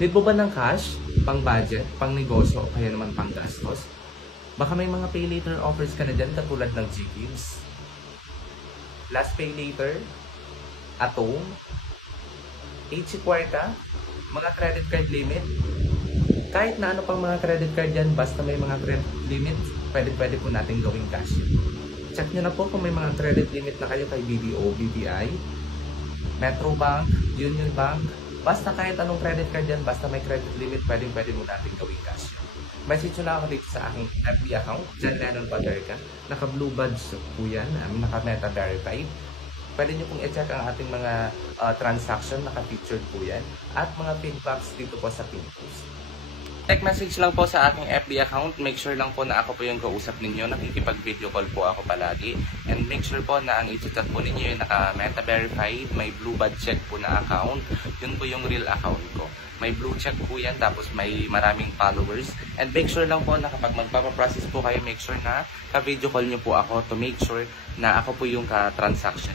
Need mo ba ng cash, pang budget, pang negosyo, o kaya naman pang gastos? Baka may mga pay later offers ka na dyan katulad ng GGives, Last Pay Later, Atome, HC Kwarta, mga credit card limit. Kahit na ano pang mga credit card dyan, basta may mga credit limit, pwede po natin gawing cash. Check nyo na po kung may mga credit limit na kayo kay BDO, BPI, Metro Bank, Union Bank. Basta kahit anong credit card dyan, basta may credit limit, pwede mo natin gawing cash. Message nyo na ako dito sa aking FB account, John Lennon Paderca. Naka-blue badge po yan, naka-meta verified. Pwede nyo pong i-check ang ating mga transaction, naka-featured po yan. At mga feedbacks dito po sa Pinpost. Text message lang po sa aking FB account. Make sure lang po na ako po yung kausap ninyo. Nakikipag-video call po ako palagi. And make sure po na ang i-chat po ninyo yung naka-meta verified, may blue badge check po na account. Yun po yung real account ko. May blue check po yan, tapos may maraming followers. And make sure lang po na kapag magpapaprocess po kayo, make sure na ka-video call nyo po ako to make sure na ako po yung ka-transaction.